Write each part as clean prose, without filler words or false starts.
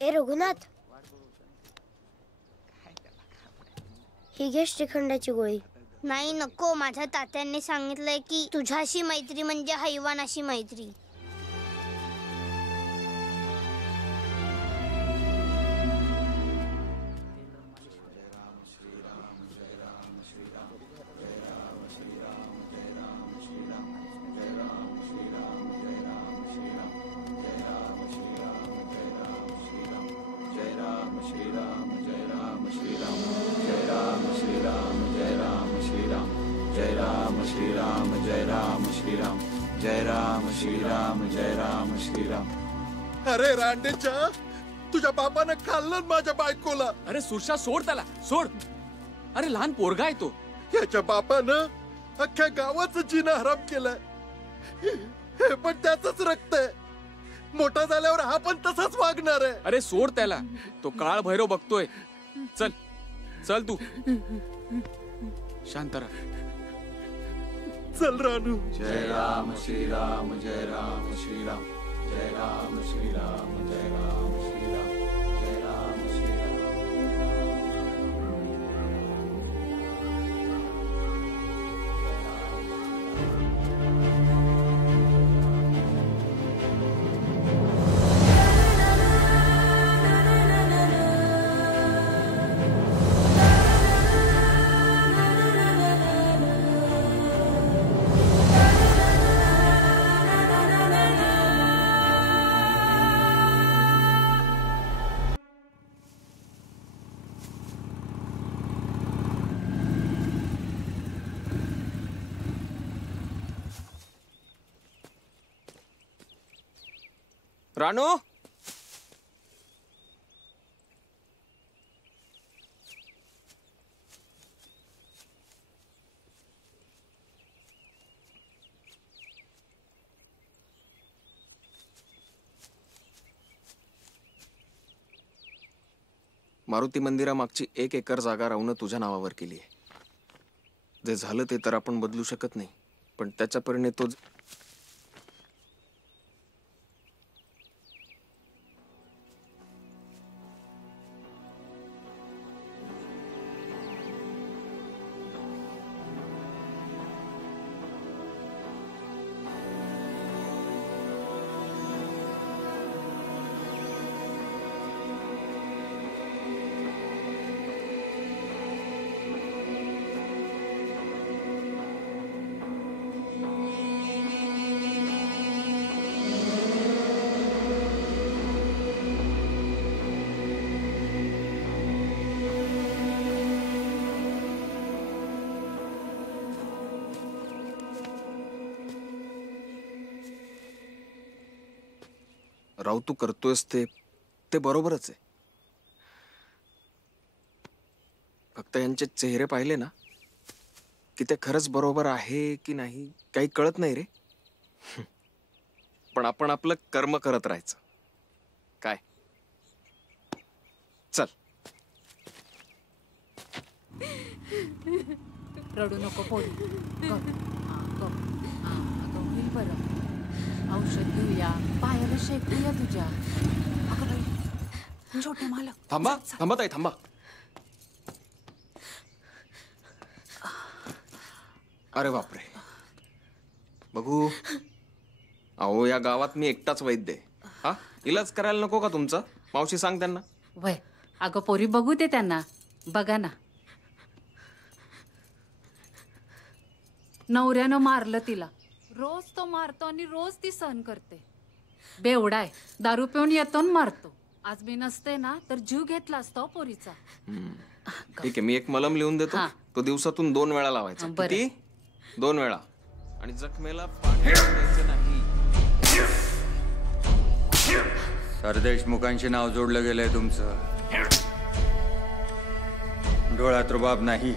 ए रघुनाथ, ही घे श्रीखंडाची गोळी. नाही नको, माझ्या तात्यांनी सांगितलंय की तुझ्याशी मैत्री म्हणजे हैवानाशी मैत्री. अरे रांडेच्या, तुझ्या बापानं खाल्लं माझ्या बायकोला. अरे सुरशा, सोड त्याला, सोड. अरे लहान पोरगा आहे तो. याच्या बापानं अख्ख्या गावाचं जिना हराम केलंय. हे पण त्याचंच रक्त आहे. मोठा झाल्यावर हा पण तसाच वागणार आहे. अरे सोड त्याला, तो काळ भैरव बघतोय. चल चल तू शांत राहा. चल रानू. जय राम श्रीराम, जय राम श्रीराम, जय राम श्रीराम, जय राम श्रीराम, जय राम श्रीराम. रानू, मारुती मंदिरामागची 1 एकर जागा राहून तुझ्या नावावर केली आहे. जे झालं ते तर आपण बदलू शकत नाही, पण त्याच्या परिणे तो राव तू करतोयस ते बरोबरच आहे. फक्त यांचे चेहरे पाहिले ना की ते खरंच बरोबर आहे की नाही काही कळत नाही रे. पण आपण आपलं कर्म करत राहायचं. काय चल. रडू नको पोरी. होईल बरं. औषध घेऊया, पायाला शेकूया तुझ्या. अगं बाई, छोटे मालक. थांबा थांबा ताई, थांबा. अरे बापरे. बघू, अहो या गावात मी एकटाच वैद्य आहे. हा इलाज करायला नको का तुमचा? मावशी सांग त्यांना. वय अगं पोरी, बघू दे त्यांना. बघा ना, नवऱ्यानं मारलं तिला. रोज तो मारतो आणि रोज ती सहन करते. बेवडा आहे, दारू पिऊन येतो आणि मारतो. आज मी नसते ना तर जीव घेतला असता पोरीचा. ठीक आहे, मी एक मलम लिहून देतो. तो दिवसातून 2 वेळा लावायचा. किती? 2 वेळा. आणि जखमेला पाणी द्यायचं नाही. सरदेशमुखांशी नाव जोडलं गेलंय तुमचं. डोळ्यात रुबाब नाही,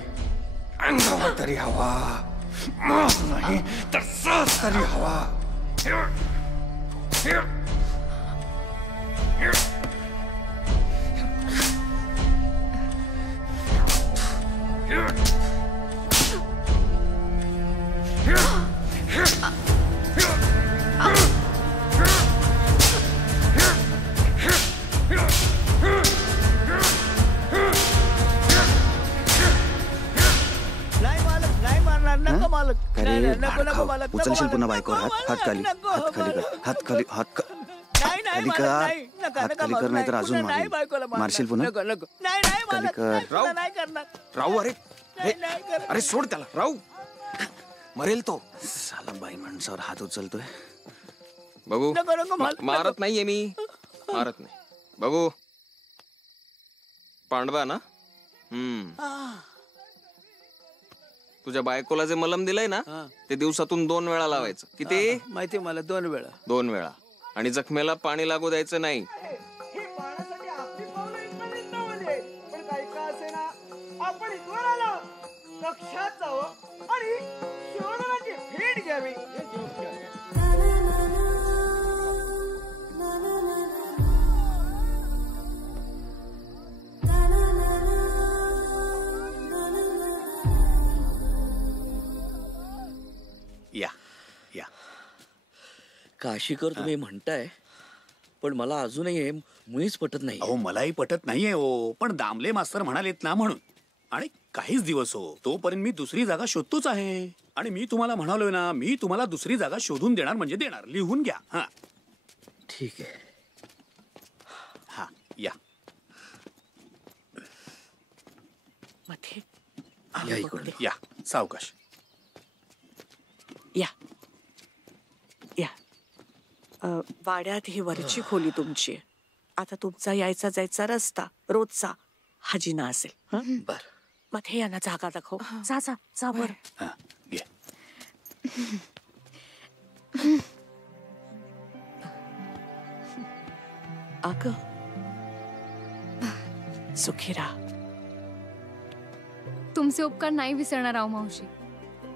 अंगावर तरी हवा. माफ नाही तर सास तरी हवा. मालक, उचलशील नको पुन्हा मालक, बायकोवर हात नको हात खाली मालक, नको, हात खाली कर मालक. हात खाली नाही नाही खाली मालक, कर नाही. नका, हात नका, खाली मालक, कर नाही तर नाही. अजून पुन्हा नाही मारेल. बायकोला मारणार. मारशील पुन्हा नको, नको. नाही नाही खाली मालक, कर. नाही, पुन्हा राहू. नाही करणार. राहू अरे नाही, नाही करणार. अरे सोड त्याला राहू मरेल तो. साला बाई माणसावर हात उचलतोय. बघू नको, नको, मालक, मारत नको. नाहीये मी मारत नाही. बघू पांडवा ना तुझ्या बायकोला जे मलम दिलंय ना हा. ते दिवसातून 2 वेळा लावायचं. किती? माहिती आहे मला 2 वेळा. 2 वेळा. आणि जखमेला पाणी लागू द्यायचं नाही. ही पाण्यासाठी आपली पावलं इथपर्यंत नव्हते. पण काही का असेना आपण इथवर आलो लक्षात जावं आणि शोधनाची भेट घ्यावी. या या काशीकर तुम्ही म्हणताय पण मला अजूनही हे मुळीच पटत नाही. अहो मलाही पटत नाहीये हो, पण दामले मास्तर म्हणालेत ना म्हणून. आणि काहीच दिवस हो तोपर्यंत मी दुसरी जागा शोधतोच आहे. आणि मी तुम्हाला म्हणालोय ना मी तुम्हाला दुसरी जागा शोधून देणार म्हणजे देणार. लिहून घ्या. हा ठीक आहे. हा या मध्ये या इकडून. या सावकाश. या या वाड्यात ही वरची खोली तुमची आहे. आता तुमचा यायचा जायचा रस्ता रोजचा हा जिना असेल. बर मध्ये यांना जागा दाखव. जा जा जा बर. हा घे. अग सुखी राहा. तुमचे उपकार नाही विसरणार आहो मावशी.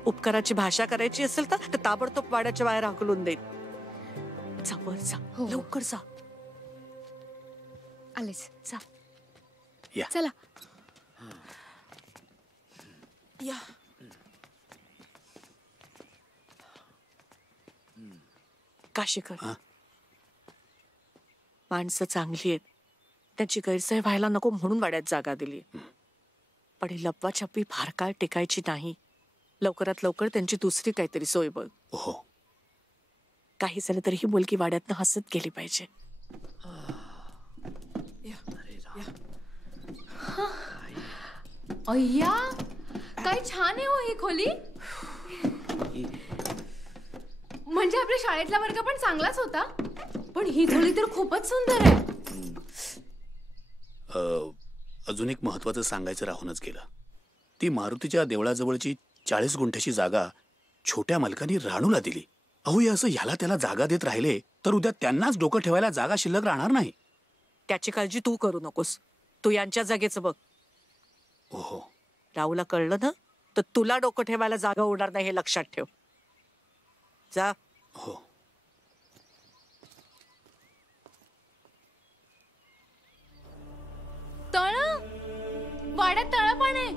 उपकाराची भाषा करायची असेल तर ताबडतोब वाड्याच्या बाहेर हाकलून देईल. जा वर जा. हो. लवकर जा. आलेच. जा. या. चला. या काशीकर माणसं चांगली आहेत. त्यांची गैरसोय व्हायला नको म्हणून वाड्यात जागा दिली. पण ही लपवाछपवी फार काळ टिकायची नाही. लवकरात लवकर त्यांची दुसरी काहीतरी सोय बघ. हो काही झालं तरी ही मुलगी वाड्यातनं हसत गेली पाहिजे. अय्या काय छान आहे हो ही खोली. म्हणजे आपल्या शाळेतला वर्ग पण चांगलाच होता पण ही खोली तर खूपच सुंदर आहे. अजून एक महत्वाचं सांगायचं राहूनच गेलं. ती मारुतीच्या देवळाजवळची 40 गुंठ्याची जागा छोट्या मालकांनी राणूला दिली. अहो हे असं ह्याला त्याला जागा देत राहिले तर उद्या त्यांनाच डोकं ठेवायला जागा शिल्लक राहणार नाही. त्याची काळजी तू करू नकोस. तू यांच्या जागेचं बघ. हो राहूला कळलं ना तर तुला डोकं ठेवायला जागा उडणार नाही हे लक्षात ठेव. जा. हो तळ वाड्यात तळ पण आहे.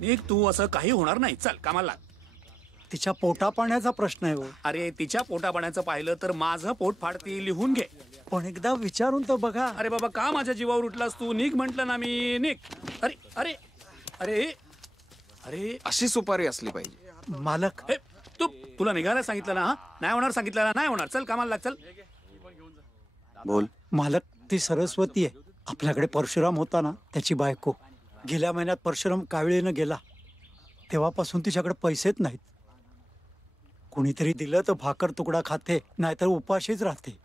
निक तू असं काही होणार नाही. चल कामाला लाग. तिच्या पोटा पाण्याचा प्रश्न आहे हो. अरे तिच्या पोटा पाण्याचं पाहिलं तर माझं पोट फाडती. लिहून घे. पण एकदा विचारून तर बघा. अरे बाबा का माझ्या जीवावर उठलास तू. निक म्हंटल ना मी. निक. अरे अरे अरे अरे अशी सुपारी असली पाहिजे. मालक तू तुला निघायला सांगितलं ना. नाही होणार सांगितलं ना. नाही होणार. चल कामाला लाग. चल बोल. मालक ती सरस्वती आहे. आपल्याकडे परशुराम होता ना त्याची बायको. गेल्या महिन्यात परशुराम कावळीनं गेला तेव्हापासून तिच्याकडे पैसेच नाहीत. कुणीतरी दिलं तर भाकर तुकडा खाते नाहीतर उपाशीच राहते.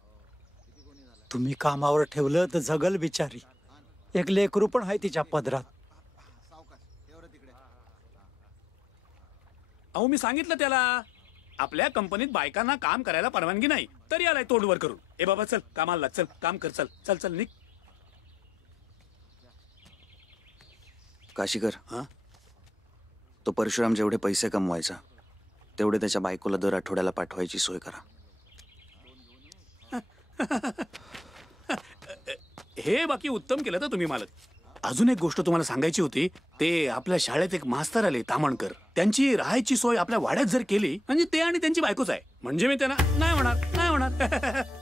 तुम्ही कामावर ठेवलं तर जगल बिचारी. एक लेकरू पण आहे तिच्या पदरात. अहो मी सांगितलं त्याला आपल्या कंपनीत बायकांना काम करायला परवानगी नाही तरी आलाय तोंडवर करून. ए बाबा चल कामाला लाग. चल काम कर. चल चल चल निक. काशीकर हा तो परशुराम जेवढे पैसे कमवायचा तेवढे त्याच्या बायकोला दर आठवड्याला पाठवायची सोय करा. हे बाकी उत्तम केलं तर तुम्ही मालक. अजून एक गोष्ट तुम्हाला सांगायची होती. ते आपल्या शाळेत एक मास्तर आले तामणकर, त्यांची राहायची सोय आपल्या वाड्यात जर केली म्हणजे ते आणि त्यांची बायकोच आहे. म्हणजे मी त्यांना नाही होणार नाही होणार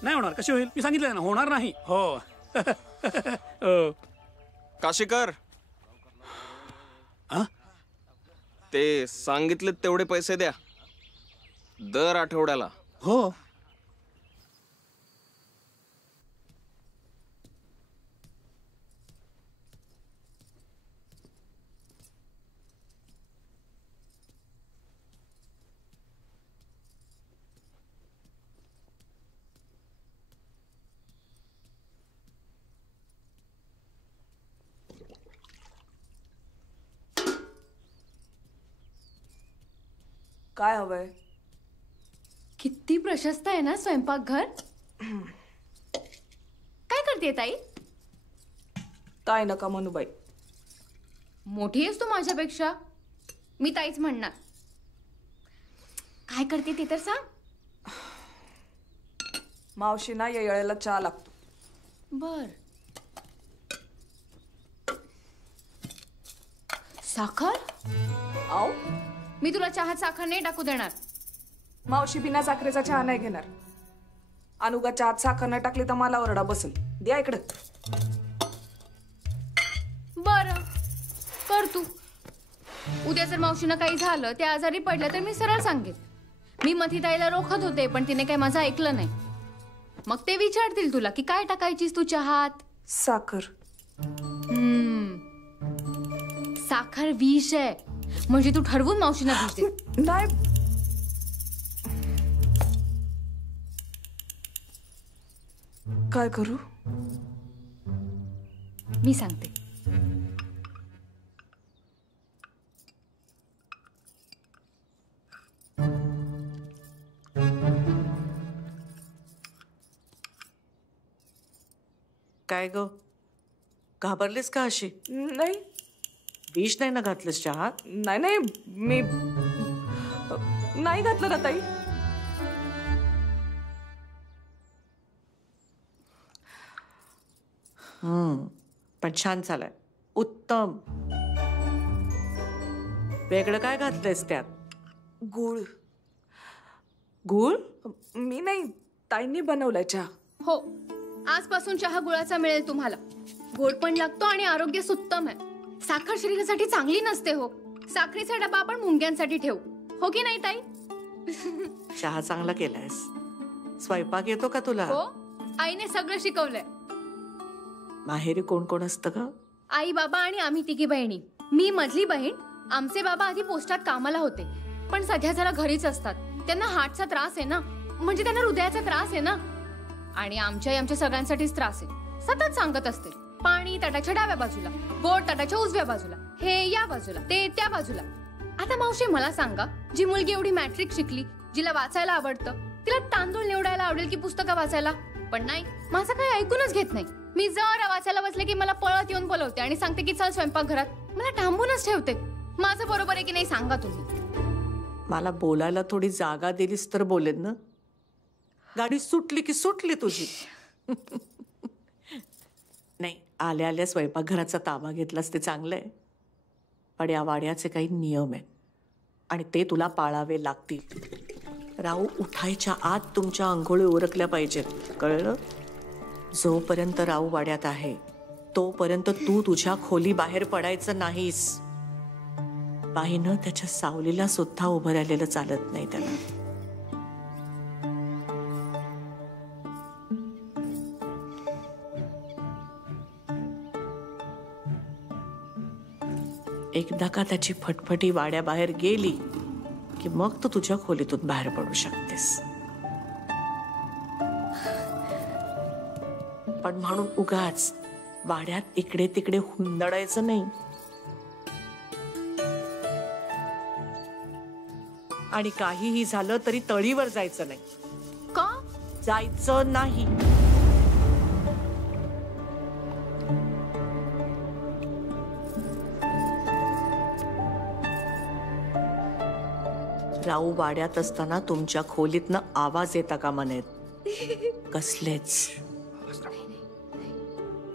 नाही होणार कशी होईल, मी सांगितलं ना होणार नाही. हो काशीकर, ते सांगितले तेवढे पैसे द्या दर आठवड्याला. हो. काय हवंय? किती प्रशस्त आहे ना स्वयंपाकघर. काय करते ताई? ताई नका म्हणू बाई. मोठी आहेस तू माझ्यापेक्षा, मी ताईच म्हणणार. काय करते ते तर सांग. मावशीना या येळेला चहा लागतो. बर. साखर? आओ, मी तुला चहात साखर नाही टाकू देणार. मावशी बिना साखरेचा चहा नाही घेणार. अनुगा चहात साखर नाही टाकली तर मला ओरडा बसेल. द्या इकडे. बर कर तू. उद्या जर मावशीनं काही झालं, ते आजारी पडलं तर मी सरळ सांगेन. मी मथीताईला रोखत होते पण तिने काही माझं ऐकलं नाही. मग ते विचारतील तुला की काय टाकायचीस तू चहात. साखर. साखर विष आहे, म्हणजे तू ठरवून मावशीना विष दे. नाही. काय करू? मी सांगते. काय ग, घाबरलीस का अशी? नाही. विष नाही ना घातलीस चहात? नाही नाही, मी नाही घातलं ना ताई. पण छान झालंय, उत्तम. वेगळं काय घातलंयस त्यात? गुळ. गुळ? मी नाही, ताईंनी बनवलाय चहा. हो, आजपासून चहा गुळाचा मिळेल तुम्हाला. गोड पण लागतो आणि आरोग्य उत्तम आहे. साखर शरीरासाठी चांगली नसते हो. साखरेचा डबा आपण मुंग्यांसाठी ठेवू, हो की नाही ताई? चहा चांगला केलायस. स्वयंपाक येतो का तुला? हो, आईने सगळं शिकवलंय. माहेरी कोण कोण असतं का? आई, बाबा आणि आम्ही तिघी बहिणी. मी मधली बहीण. आमचे बाबा आधी पोस्टात कामाला होते, पण सध्या जरा घरीच असतात. त्यांना हार्टचा त्रास आहे ना, म्हणजे त्यांना हृदयाचा त्रास आहे ना. आणि आमच्या सगळ्यांसाठीच त्रास आहे. सतत सांगत असते, पाणी ताटाच्या डाव्या बाजूला, गोड ताटाच्या उजव्या बाजूला, हे या बाजूला, ते त्या बाजूला. आता मावशी मला सांगा, जी मुलगी एवढी मॅट्रिक शिकली, जिला वाचायला आवडतं, तिला तांदूळ निवडायला आवडेल की पुस्तकं वाचायला? पण नाही, माझं काही ऐकूनच घेत नाही. मी जरा वाचायला बसले की मला पळत येऊन बोलवते आणि सांगते की चल स्वयंपाकघरात. मला थांबूनच ठेवते. माझं बरोबर आहे की नाही सांगा तुम्ही. मला बोलायला थोडी जागा दिलीस तर बोलेन ना. गाडी सुटली की सुटली तुझी. नाही, आल्या आल्या स्वयंपाकघराचा ताबा घेतलास ते चांगलंय, पण या वाड्याचे काही नियम आहेत आणि ते तुला पाळावे लागतील. राहू उठायच्या आत तुमच्या अंघोळी उरकल्या पाहिजेत, कळलं? जोपर्यंत राहू वाड्यात आहे तोपर्यंत तू तुझ्या खोली बाहेर पडायचं नाहीस. बाईनं त्याच्या सावलीला सुद्धा उभं राहिलेलं चालत नाही त्याला. एकदा का त्याची फटफटी वाड्याबाहेर गेली की मग तू तुझ्या खोलीतून बाहेर पडू शकतेस. पण म्हणून उगाच वाड्यात इकडे तिकडे हुंदडायचं नाही. आणि काहीही झालं तरी तळीवर जायचं नाही. का जायचं नाही? राहू वाड्यात असताना तुमच्या खोलीतनं आवाज येता कामा नयेत, कसलेच.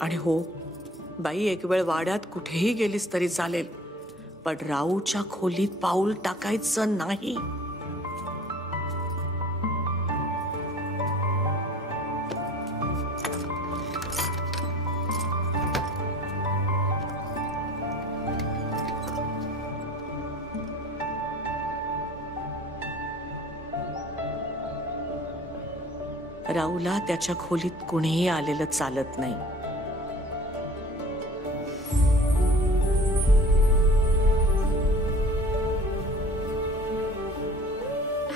आणि हो, बाई, एक वेळ वाड्यात कुठेही गेलीस तरी चालेल, पण राऊच्या खोलीत पाऊल टाकायचं नाही. राऊला त्याच्या खोलीत कुणीही आलेलं चालत नाही.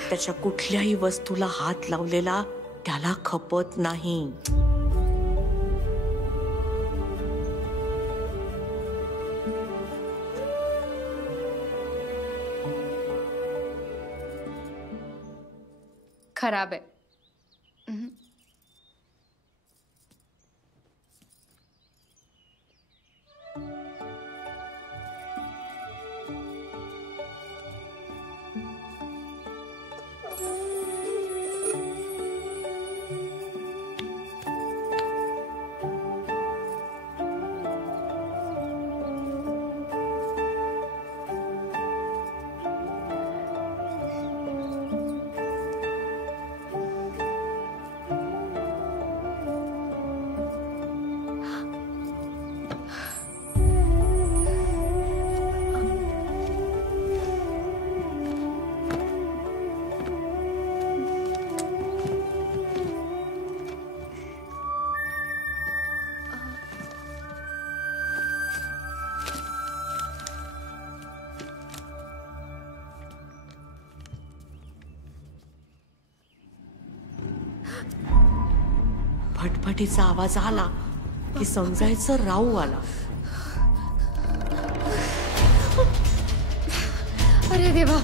त्याच्या कुठल्याही वस्तूला हात लावलेला त्याला खपत नाही. खराब आहे. फटफटीचा आवाज आला की समजायचं राऊ आला. अरे देवा,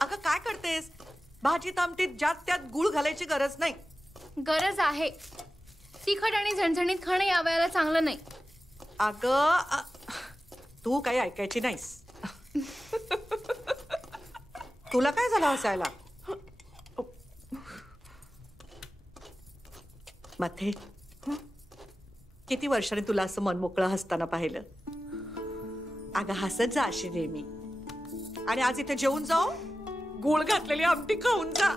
अगं काय करतेस? भाजीत आमटीत ज्यात त्यात गुळ घालायची गरज नाही. गरज आहे. तिखट आणि झणझणीत खाणं या वेळेला चांगलं नाही. अगं तू काही ऐकायची नाहीस. तुला काय झालं हसायला? माथे, किती वर्षांनी तुला असं मनमोकळं हसताना पाहिलं. अगं हसत जा अशी नेहमी. आणि आज इथे जेवून जाऊ, गुळ घातलेली आमटी खाऊन जा.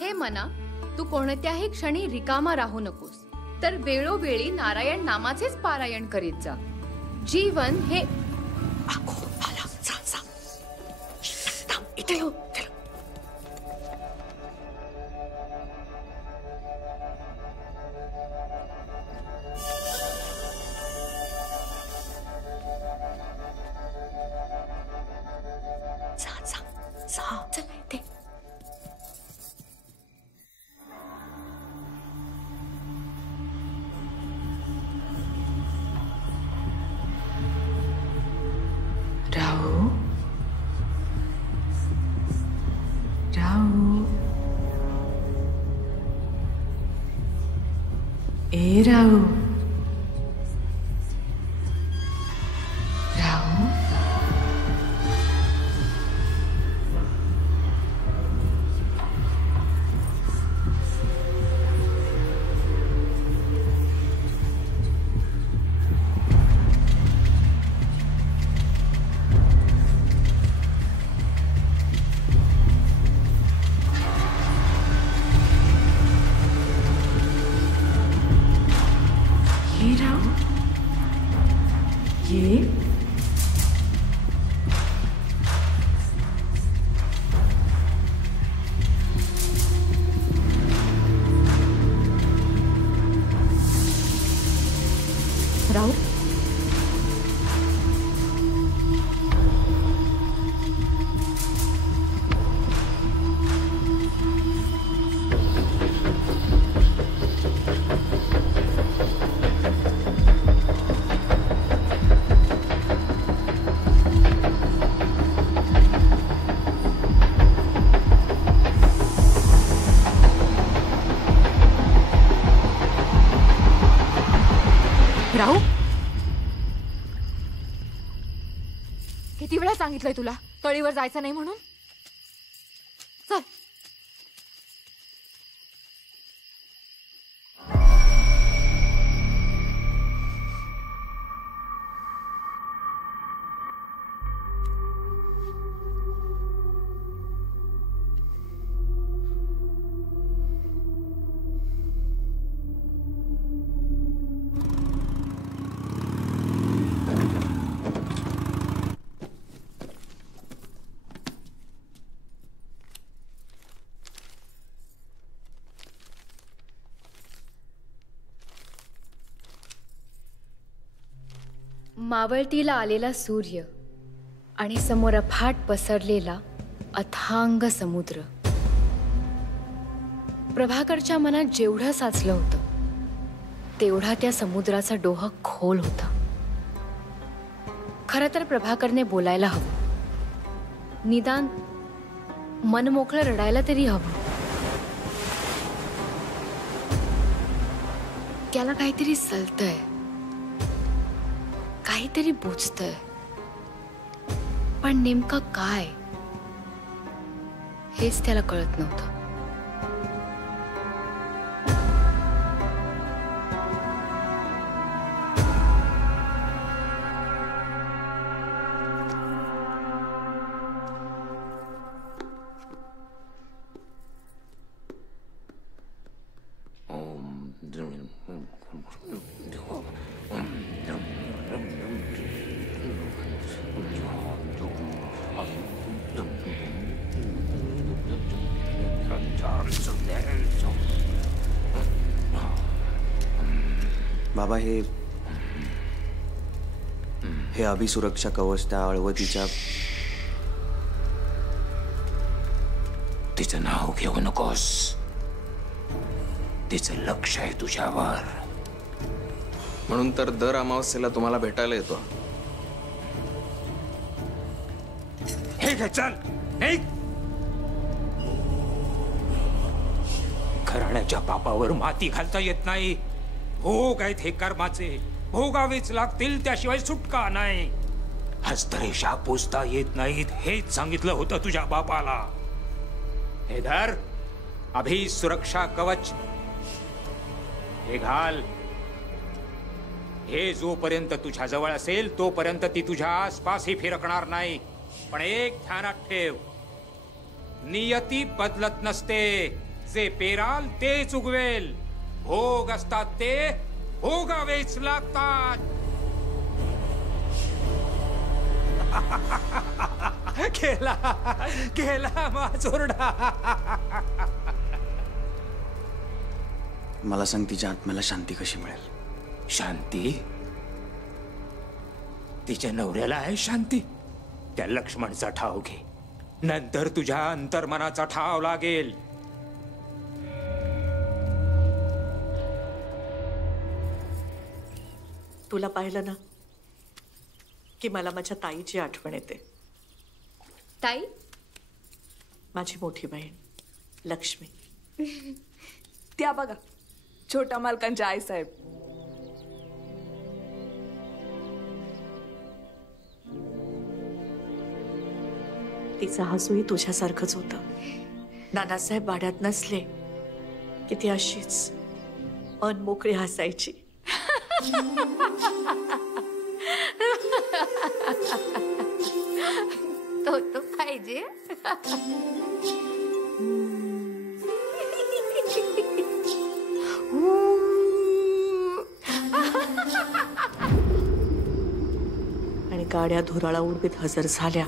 हे मना, तू कोणत्याही क्षणी रिकामा राहू नकोस, तर वेळोवेळी नारायण नामाचेच पारायण करीत जा. जीवन हे इथे हो. चल इथे. राहू, ये राहू राहू ये राहू राहू किती वेळा सांगितलंय तुला तळीवर जायचं नाही म्हणून. चल मावळतीला आलेला सूर्य आणि समोर अफाट पसरलेला अथांग समुद्र. प्रभाकरच्या मनात जेवढं साचलं होतं तेवढा त्या समुद्राचा डोह खोल होता. खरं तर प्रभाकरने बोलायला हवं, निदान मन मोकळं रडायला तरी हवं. त्याला काहीतरी सलतंय, काहीतरी बुजतंय, पण नेमकं काय हेच त्याला कळत नव्हतं. बाबा हे अभिसुरक्षा कवच त्या अळवतीच्या. तिचं नाव घेऊ नकोस. तिचं लक्ष आहे तुझ्यावर. म्हणून तर दर अमावस्येला तुम्हाला भेटायला येतो. हे घे चल. घराण्याच्या पापावर माती घालता येत नाही. भोग आहेत हे कर्माचे, भोगावेच लागतील, त्याशिवाय सुटका नाही. हस्तरेषा पोचता येत नाहीत हेच सांगितलं होतं तुझ्या बापाला. हे धर अभि सुरक्षा कवच, हे घाल. हे जोपर्यंत तुझ्या जवळ असेल तोपर्यंत ती तुझ्या आसपासही फिरकणार नाही. पण एक ध्यानात ठेव, नियती बदलत नसते. जे पेराल तेच उगवेल. भोग असतात ते भोगावेच लागतात. गेला गेला माचोरडा. मला सांग, तिच्या आत्म्याला शांती कशी मिळेल? शांती? तिच्या नवऱ्याला आहे शांती. त्या लक्ष्मणचा ठाव घे, नंतर तुझ्या अंतर्मनाचा ठाव लागेल. तुला पाहिलं ना की मला माझ्या ताईची आठवण येते. ताई? माझी मोठी बहीण लक्ष्मी. त्या बघा छोट्या मालकांच्या आईसाहेब. तिचं हसूही तुझ्यासारखंच होतं. नानासाहेब वाड्यात नसले की ती अशीच मन मोकळी हसायची. तो पाहिजे. आणि गाड्या धुराळा उडवीत हजर झाल्या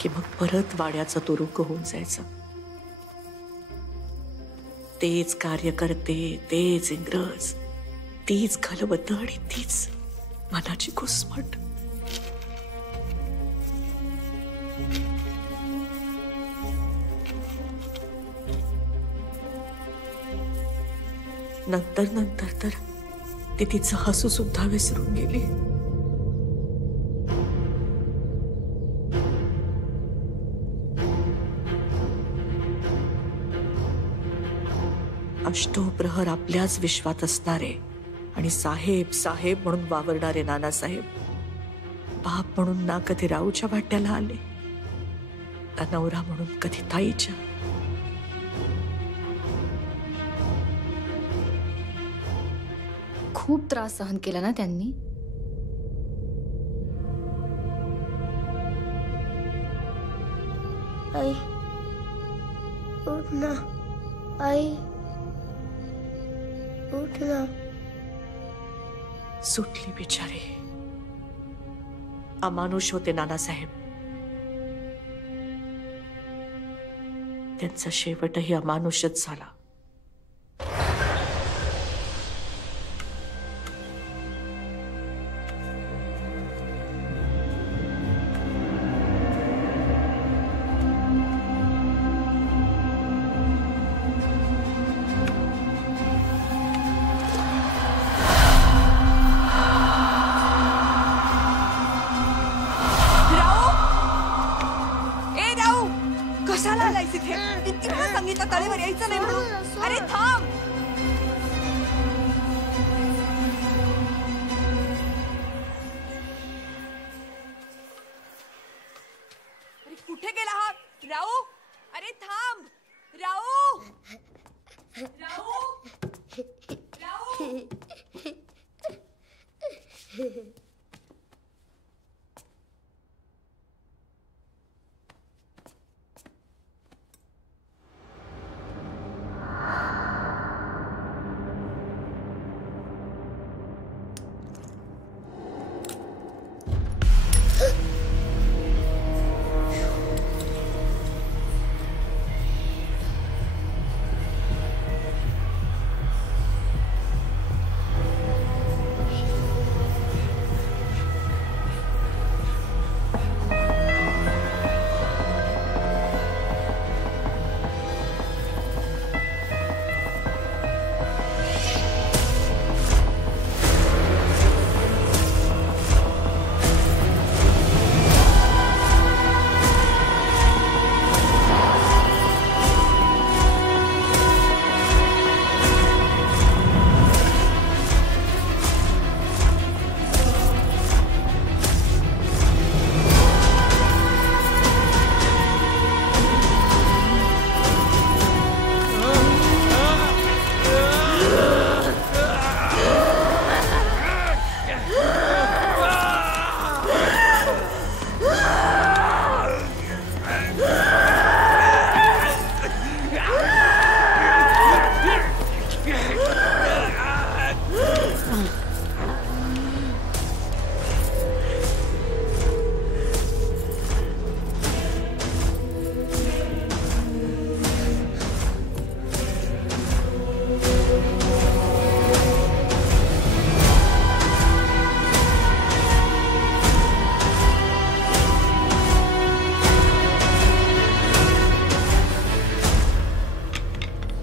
की मग परत वाड्याचा तुरुंग होऊन जायचं. तेच कार्यकर्ते, तेच इंग्रज, तीच खलबत आणि तीच मनाची घुसमट. नंतर नंतर तर ती तिचं हसू सुद्धा विसरून गेली. अष्टोप्रहर आपल्याच विश्वात असणारे आणि साहेब साहेब म्हणून वावरणारे नानासाहेब बाप म्हणून ना कधी राऊच्या वाट्याला आले, ना नवरा म्हणून कधी ताईच्या. खूप त्रास सहन केला ना त्यांनी. आई उठ ना, आई उठ ना. सुटली बिचारी. अमानुष होते नानासाहेब. त्यांचा शेवटही अमानुषच झाला. कशाला आलायस इथे? किती वेळा सांगितलं तळेवर यायचं नाही म्हणून. अरे थांब. अरे कुठे गेला हा राऊ? अरे थांब राऊ. राऊ राऊ.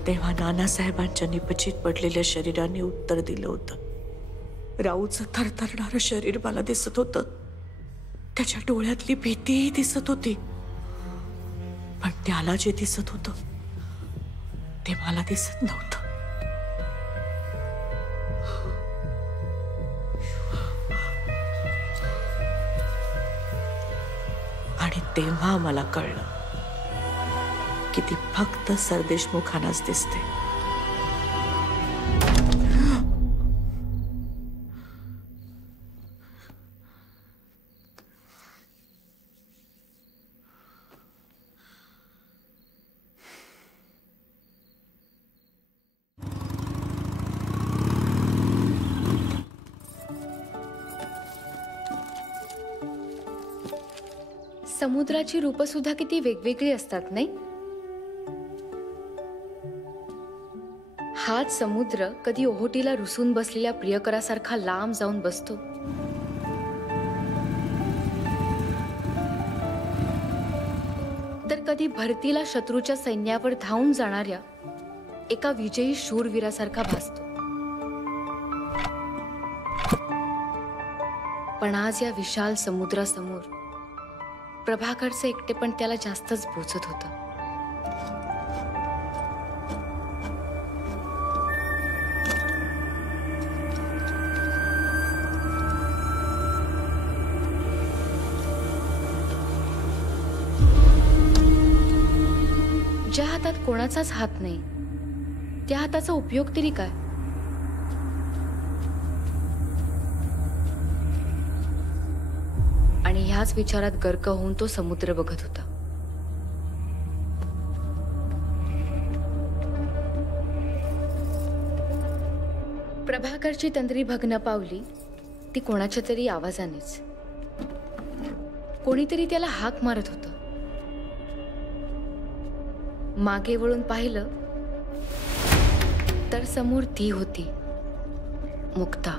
तेव्हा नानासाहेबांच्या निपचित पडलेल्या शरीराने उत्तर दिलं होतं. राऊचं थरथरणारं शरीर मला दिसत होतं. त्याच्या डोळ्यातली भीतीही दिसत होती. पण त्याला जे दिसत होतं ते मला दिसत नव्हतं. आणि तेव्हा मला कळलं की ती फक्त सरदेशमुखांनाच दिसते. समुद्राची रूप सुद्धा किती वेगवेगळी असतात नाही. हाच समुद्र कधी ओहोटीला रुसून बसलेल्या प्रियकरासारखा लांब जाऊन बसतो, तर कधी भरतीला शत्रूच्या सैन्यावर धावून जाणाऱ्या एका विजयी शूरवीरासारखा भासतो. पण आज या विशाल समुद्रासमोर प्रभाकरचे एकटेपण त्याला जास्तच बोचत होतं. ज्या हातात कोणाचाच हात नाही त्या हाताचा उपयोग तरी काय. आणि ह्याच विचारात गर्क होऊन तो समुद्र बघत होता. प्रभाकरची तंद्री भग्न पावली ती कोणाच्या तरी आवाजानेच. कोणीतरी त्याला हाक मारत होतं. मागे वळून पाहिलं तर समोर ती होती, मुक्ता.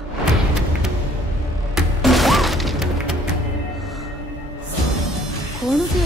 कोण होते?